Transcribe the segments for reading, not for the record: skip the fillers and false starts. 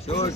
Short.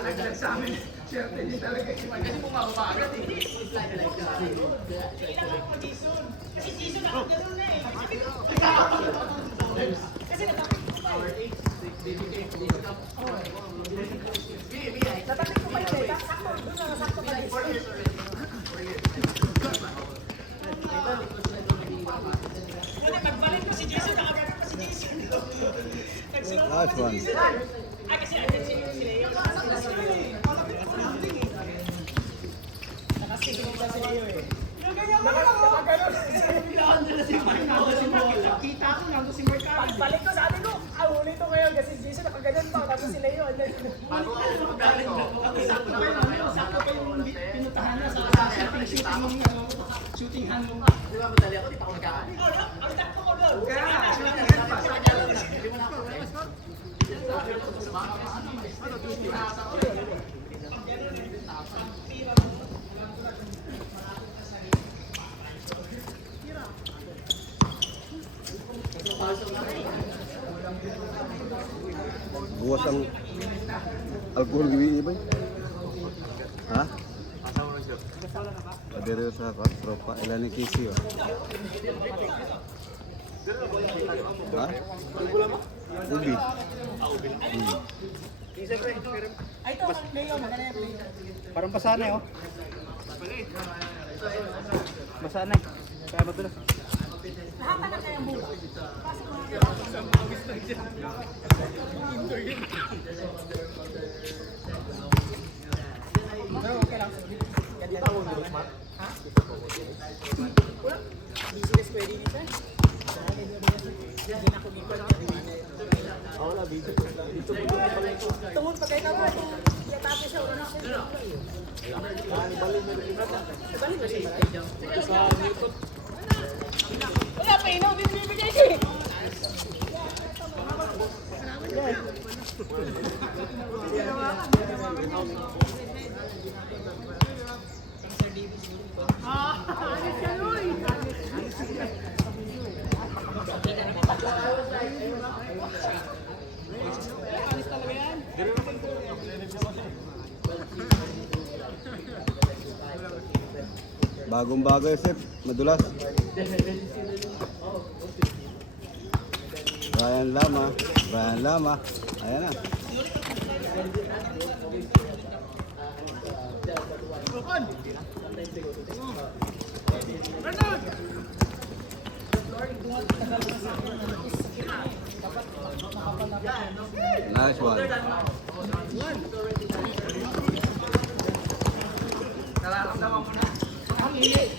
Naglag sa amin. Siyempre, hindi talaga. Kasi bumababa agad eh. Kasi Jason nakagano'n na eh. Kasi natapit ko pa eh. Natapit ko pa yun eh. Sakto pa yun. Pagbalik ko si Jason, nakagano'n pa si Jason. Last one. Ay, kasi agad si Leo. Nakasigil na si Leo eh. Nakagano'n. Kita ko nandun si Mark. Pagbalik ko, sabi ko, huli to ngayon kasi Jason nakagano'n pa. Tapos si Leo. Sakto pa yung pinutahan na sa shooting hand mo. Di ba madali ako? Di pa ako nagkakaan. Ang takto ko doon. Hindi mo na ako. Buwas ang alcohol giwi ba? Ha? Padere sa tropa ilan ni Kisi oh. Ha? Ubi. Ay, ito, Leo, maganda yung Leo. Parang basana eh, oh. Basana eh. Kaya madulas. Nahapa na kayang buka. Pero okay lang. Ganda lang. Ha? Wala. Business pwede dito eh. Hindi na ako dito. Wala, video. Tungod pa kayo ka ba? Yatapo siya. Wala siya. Balik na siya. Wala pa inaw. Bibigay siya. Bagong bagay sir, madulas. Brian Lama. Ayan na. Nice one. Nararamdaman mo na. Ang init.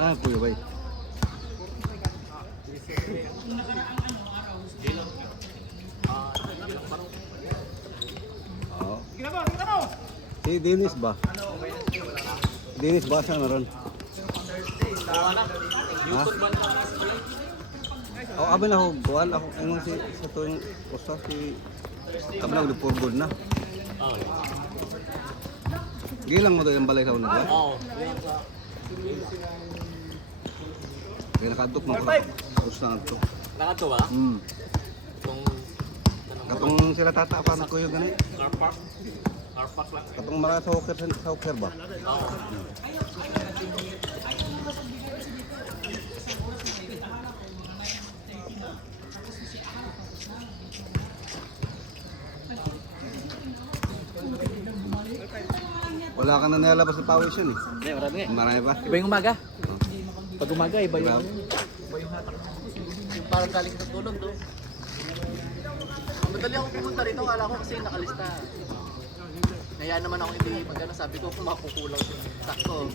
Ah, Kuya Bay. Oo. Si Dennis ba? Dennis ba saan naroon? Ha? Oh, abin ako, buwan ako, ayun si sa tuwing usa si abin ako nagpurgod na. Gilang mo to yung balay sa unod ba? Oo. Kaya nakadok mo ko. Usa na to. Nakato ba? Kung Katong sila tata pa na kuyo gani. car park. Car park lang. Katong mga soccer ba? Oo. Wala ka na nilalabas sa pawis yun eh. Hindi, marami nga. Marami pa. Iba yung umaga. Pag umaga, iba yung hatak. Yung parang galing sa tulog, no? Madali ako pumunta rito, kala ko kasi nakalista. Kaya naman ako hindi magana, sabi ko kung makukulang. Sakto.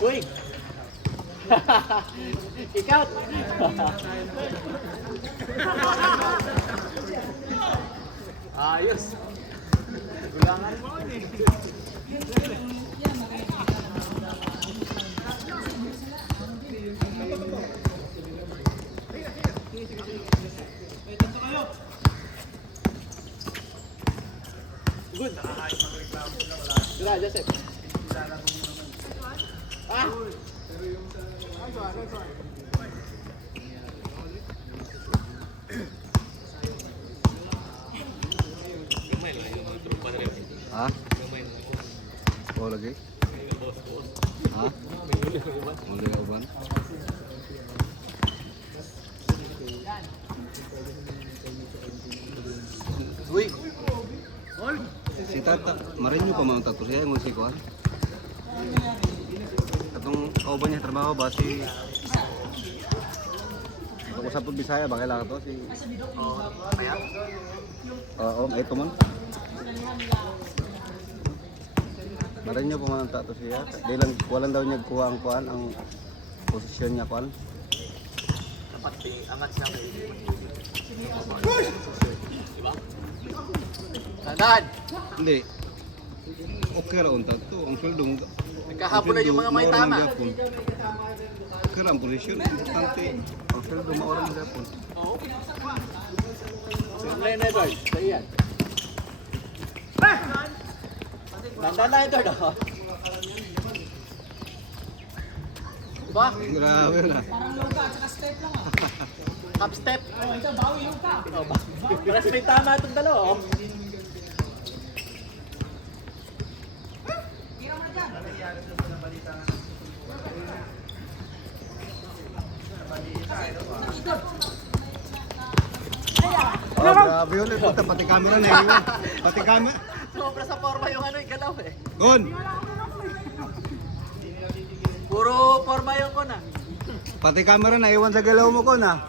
Uy! Ikaw! Ayos! Gulangan mo eh. Good! Dila, Joseph! Ah! Ha? Oh lagi? Ha? Muli ka uban? Uy! Si tata, marin nyo pa mga tato siya yung si Kuan. Katong kauban niya trabaho ba si... Kung usap po Bisaya ba kailangan to si... Payat? Oo, ito man. Marin nyo pa mga tato siya. Di lang, walang daw niya kuha ang Kuan, ang posisyon niya Kuan. Dapat angat siya kayo. Diba? Tandaan! Hindi. Okay ra unta to. Ang sweldo mo. Nagkahabulan yung mga may tama. Okay ra ang posisyon. Importante. Ang sweldo mo oras mo gyapon. Oo. Online na Edward. Sa iyan. Tandaan na Edward ako. Ba? Grabe na. Half step. Oh, ito, bawi yung ka. Paras may tama itong dalawa, oh. Oh, grabe yun. Puta, pati camera na yun. Pati camera. Sobra sa forma yung ano, yung galaw eh. Gon! Puro forma yung ko na. Pati camera na iwan sa galaw mo ko na.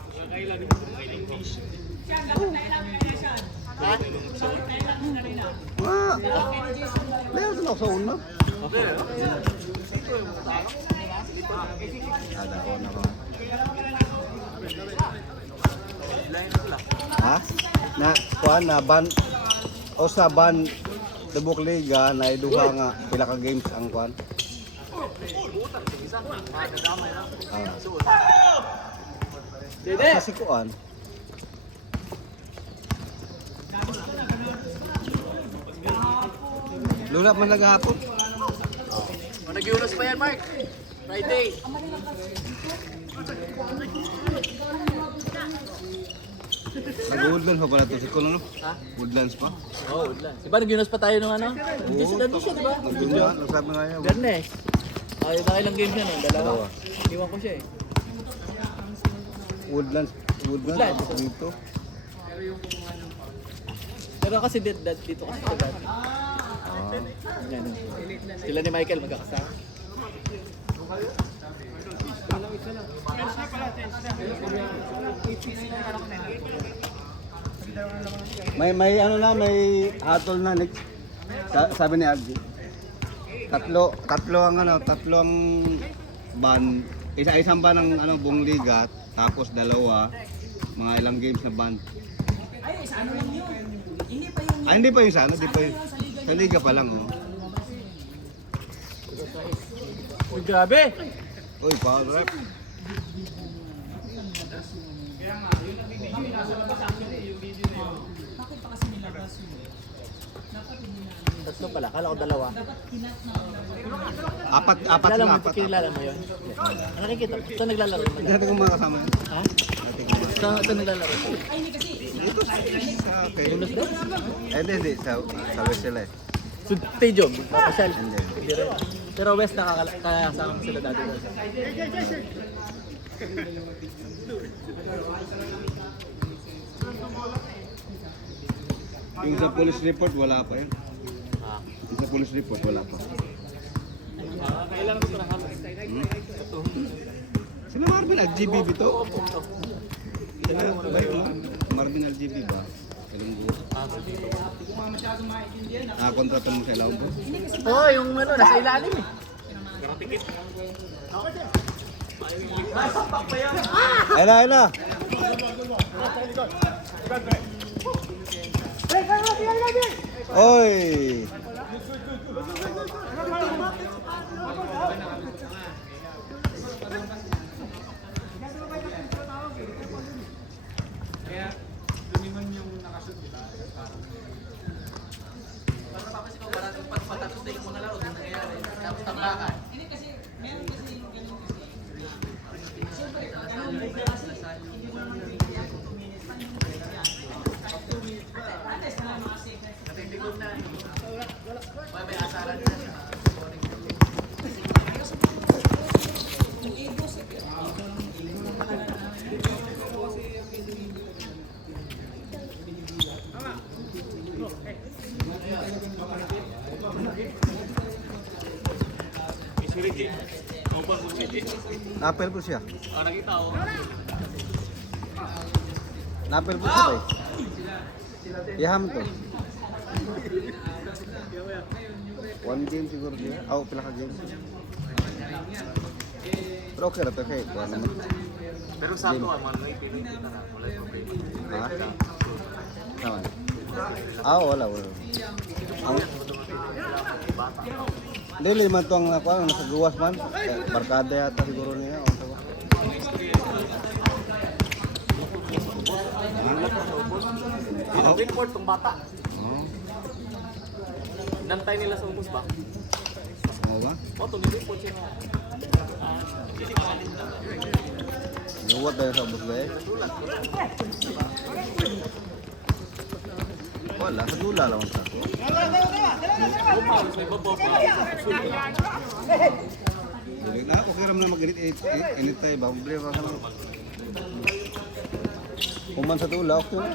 Ha? Ah! Layo sa ako sa una. Okay, Ada ko na ko. Ha? Na kuan na ban o sa ban Tubok Liga na iduha nga pila ka games ang kuan. Sa si kuan. Lula man naghapon. Nag-Euros pa yan, Mark. Friday. Nag-woodlands pa pala to si Kuno, no? Ha? Woodlands pa. Oo, Woodlands. Diba nag-Euros pa tayo nung ano? Nandun siya, diba? Nagdumaan, sabi nga niya. Bernes. Ay, nakailang games yan, no? Dalawa. Dalawa. Iwan ko siya eh. Woodlands Woodlands. tapos dito. Pero kasi dito kasi sila dati. Yan, no? Sila ni Michael magkakasama. May ano na, may hatol na next. Sabi ni Arji. Tatlo ang ban. Isa-isang ban ng ano buong liga, tapos dalawa mga ilang games na ban. Hindi pa yung sa ano, di pa yung sa liga pa lang oh. Uy, grabe! Uy, power rep. Tatlo pala, kala ko dalawa. Apat Kilala na mo, apat. kilala mo yun? Nakikita, ito naglalaro. Dati kong mga kasama yun. Ha? Dati kong mga Ito naglalaro. dito sa okay. Unos doon? Hindi, sa West sila eh. Sa stadium, papasyal. Hindi. Hindi rin. Pero West nakakasama mo sila dati. Yung sa police report, wala pa yan. Ah. Yung sa police report, wala pa. Kailan ko na halos? Sila Marvin at GBB to? Sila, Marvin at GB ba? Kalunggo. Nakakontrata mo sa Ilawbo? Oo, yung ano, nasa ilalim eh. Ayla! Oy! Napel po siya. Nakita ko. Napel po siya eh. Yaham to. One game siguro dia. Pila ka game. Pero okay ra to kay. Kuha naman. Pero sa ato ang mga pinili kita na wala problema. Ha? Naman. Wala. Dili man to ang nakuha, nasa gawas man. Barkada yata siguro niya. Report tong bata. Oh. Nantay nila sa ubos ba? Oo ba? O, tumili-report siya. Luwat tayo sa bus ba eh? Wala, sa dula lang sa. Dili na, okay ram na mag-edit anytime ba? Problema ka lang. Kuman sa dula, okay na.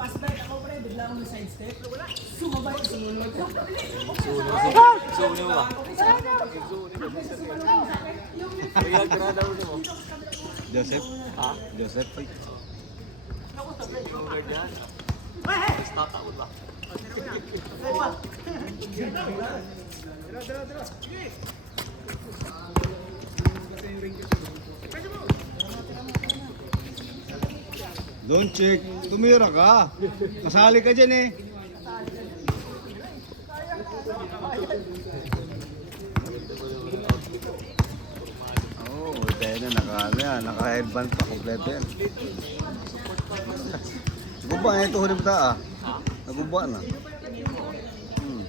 Pass back ako pre, bigla akong side step. Sumabay, sumunod. Suno ba? Kaya grada mo mo. Joseph? Ha? Joseph? Yung guard yan. Stop ako ba? Don't check. Tumira ka. Kasali ka dyan eh. Oo, oh, tayo na. Naka-headband pa. Kompleto yan. Naguba na ito hulim ta ah. Naguba na.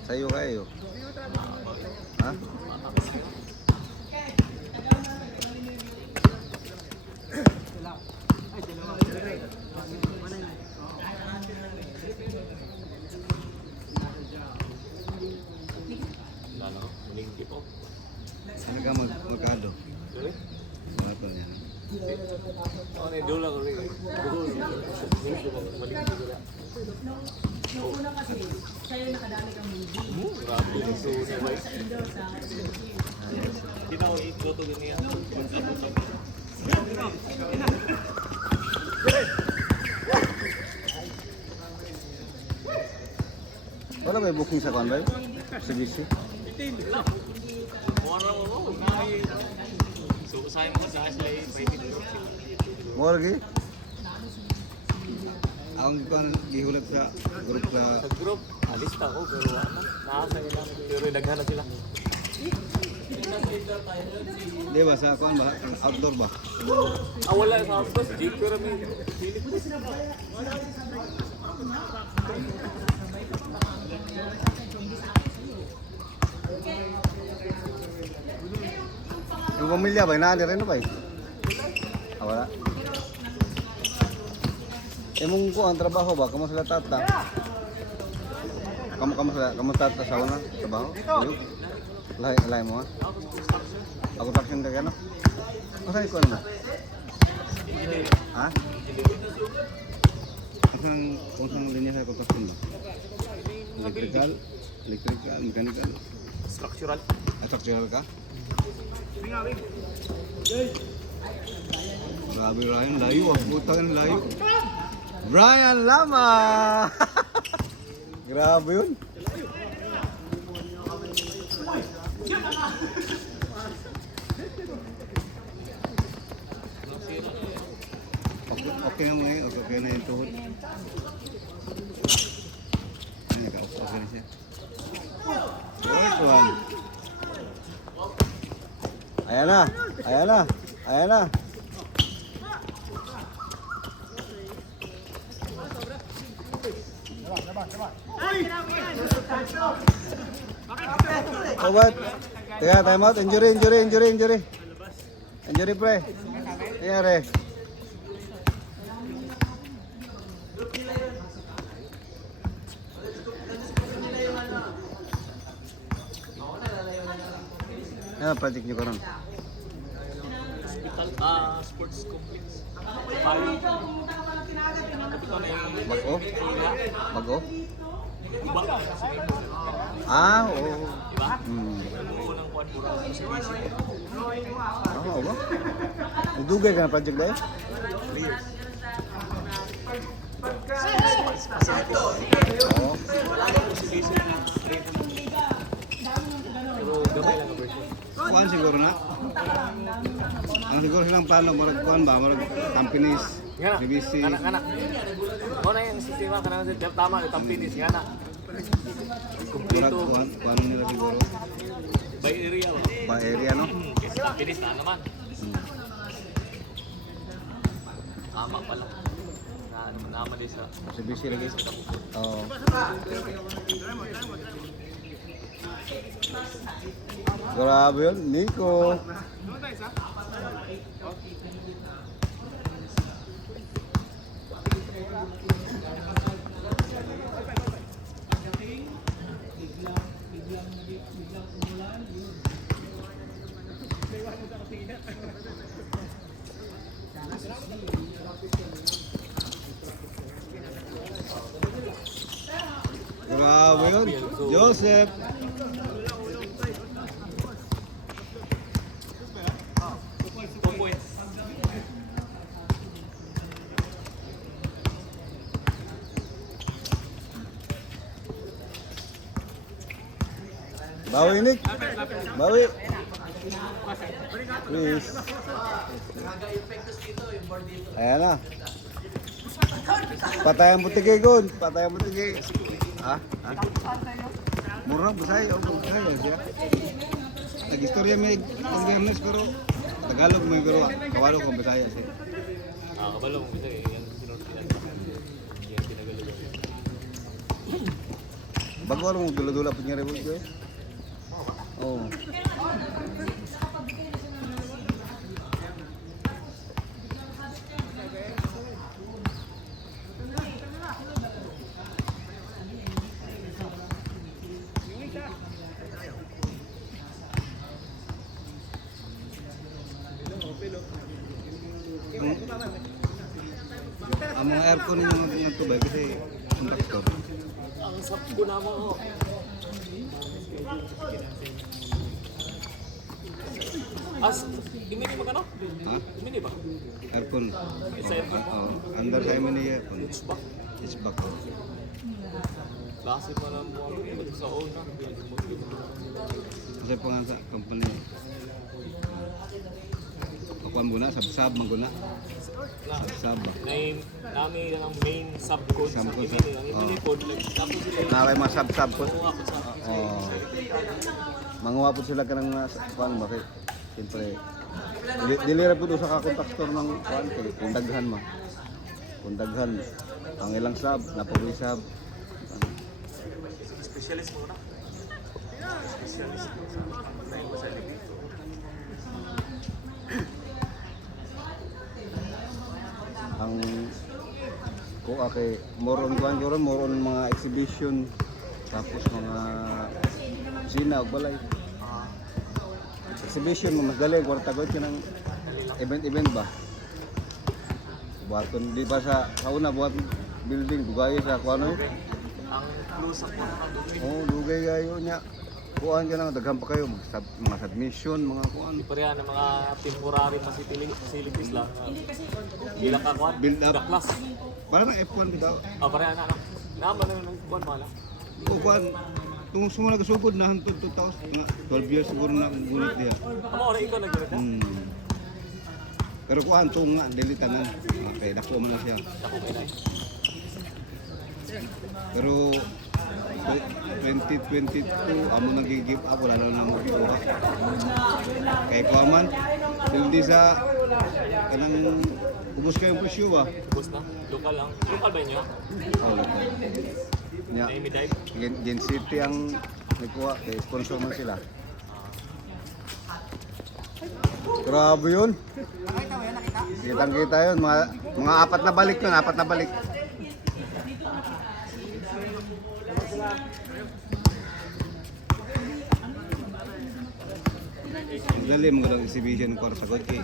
Sayo kayo. Ha? Ano ka magkado? Mga ito niya. Ano yung dola ko rin? Nung una kasi, siya yung nakadali kang movie. Grabe yung suno ba? Sa indoor, sa SMG. Ginawa yung goto ganyan. Wala ba yung booking sa Convoy? Sa GC? Mura mo mo. So, sayang mo sa sila yung More lagi? Akong gihulat sa group sa... Sa group, alista ko pero ano, nasa nila. Pero naghanap sila. Di ba sa kuan ba? Outdoor ba? Ah, wala sa outdoor. Jeep pero may pilit. Yung pamilya ba? Inaani rin na ba? Ah, wala. Emong ko ang trabaho ba? Kamu sila tata? Kamu tata sa una? Trabaho? Iyo? Lahi mo ha? Ako taksyon ka gano? Masaan ko ano? Ha? Kung saan linya sa kutasyon ba? Electrical, mechanical. Structural. Structural ka? Grabe Ryan, layo ah. Puta ka ng layo. Brian Lama! Grabe yun. Okay na mo eh. Okay na yung tuhod. Ay, naka-okay na siya. Right one. Ayan na. Ayan na. Ayan na. Oh, what? Teka, time out. Injury. Injury, pre. Ayan, re. Ano project nyo karon? Hospital, sports complex. Bago? Bago? Iba ka kasi. Ah, oo. Diba? Hmm. Unang kuwan mura sa BC. Oo ba? Nagdugay ka na project dahil? 3 years. Oo. Pero gamay lang ang version. kuan siguro na. Ang siguro silang plano murag kuan ba, murag companies, Nga na. CBC. Anak. Ano na yung sistema ka na tama, itang finish. Nga na. Murag Kompleto. kuan nila siguro. By area. ba? Pa area no. Kasi itang finish na naman. Tama pala. Naman din sa CBC lagi. Oo. Grabe yun, Nico. Grabe yun, Joseph. Bawi, Nick. Bawi. Please. Ayan na. Patay ang butigi, Gun. Patay ang butigi. Ha? Murah, busay. O, busay. Siya. Nag-istorya may pag-biyernes, pero Tagalog may pero kawalo kong Bisaya siya. kabalo mo ito eh. Yan sinortihan. Yan kinagalugan. Bago mo dula-dula punya rebo ko eh. Oh. Ang mga aircon yung mga tubay kasi conductor. Ang sabko na mo. As, imini ba ka no? Ha? Imini ba? Aircon. Sa aircon mo? Under sa iman niya aircon. It's back. It's back. Lasi pa lang mo. Ba't sa own na? Kasi pa nga sa company. Pakuan muna, sab-sab maguna. Sab-sab. Nami ang main subcode sa Subcode sa- imini. Ang imini oh. code like tapos sila Nakay mga sab-sab po. mga ako sa Oh. Manguha po sila ka ng kuan bakit? Siyempre. Dilira po doon sa kakontak store ng kuan kay kundaghan ma. Kundaghan. Ang ilang sab, napawi sab. specialist mo na. Specialist mo sa pagkain mo sa libid. Ang ko kay more on kuan karon more on mga exhibition tapos mga sina ug balay. Exhibition mo mas dali kwarta gud ka ng event ba. Buhaton di ba sa una buhat building dugay sa kuano. Ang clue sa kung ano Oh, dugay kayo nya. Kuan ka lang daghan pa kayo mga submission, mga kuan. pareha ng mga temporary facilities lang. Gila ka kuan. Build up. The class. Para ng F1 bitaw. Pareha na. Naman na ng kuan pala. O kuan tung sumo nagasugod na hantod 2000 na 12 years siguro na ang gunit diya. Amo ora ikaw nagre Pero kuan tung nga dili tanan. Okay, dako man na siya. Ako kay na. Pero 2022 amo nag-give up wala na mo gikuha. Kay kuaman hindi sa kanang ubos kayong presyo ba? Bus na. Local lang. Local ba niyo? Oh, nya Name dive. Gen City ang nagkuha kay sponsor man sila. Grabe yun. Kitang kita yun. Mga apat na balik yun. Apat na balik. Ang dali mga dalang exhibition ko sa kod kay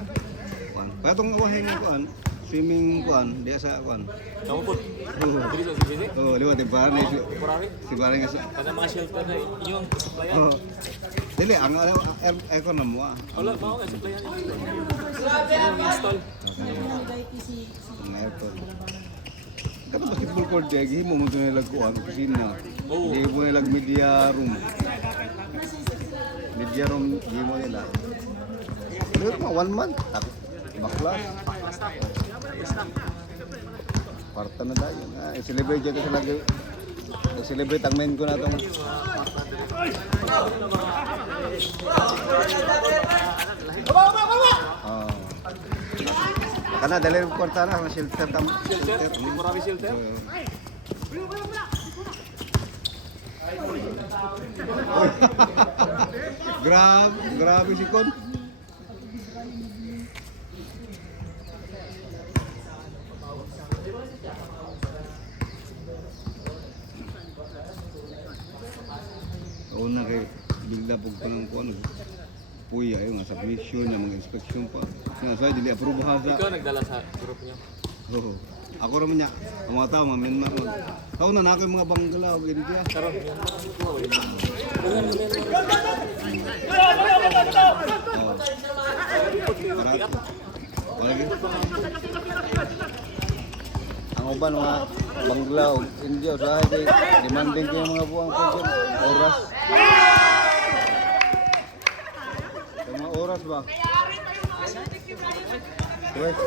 kuan. Patong awahin nga kuan. Swimming kuan. Diya sa kuan. Kamu po. Oo. Dili sa sini. Oh, liwat yung parang na Temporary. si parang nga sa Kada mga shelter na yung supplyan. oh. Dili, ang aircon na mo ah. Wala ba ako supplyan niyo? Install. Ang aircon. Kato basketball court diya, gihimo mo ito nilag kuhan, kusina. Oo. Gihimo nilag media room. media room gimo nila. Pero mga 1 month, tapos baklas. Parta na dahil. I-celebrate dyan kasi lagi. I-celebrate ang main ko na itong. Karena dali rin kwarta na, shelter tam. Shelter? Murabi shelter? Grabe si Kon. Una kay bigla pug tanang ko ano. Puya ayo nga submission yung mga inspection pa. Nga sa dili approve ha sa. Ikaw nagdala sa group niyo. Oo. Ako raman niya. Ang mga tao maminman mo. Tao na nako yung mga banggala o India. Karon. Lagi. Ang uban mga bangla o India usahay kay demanding kay mga buwang oras. Mga oras ba? Wait,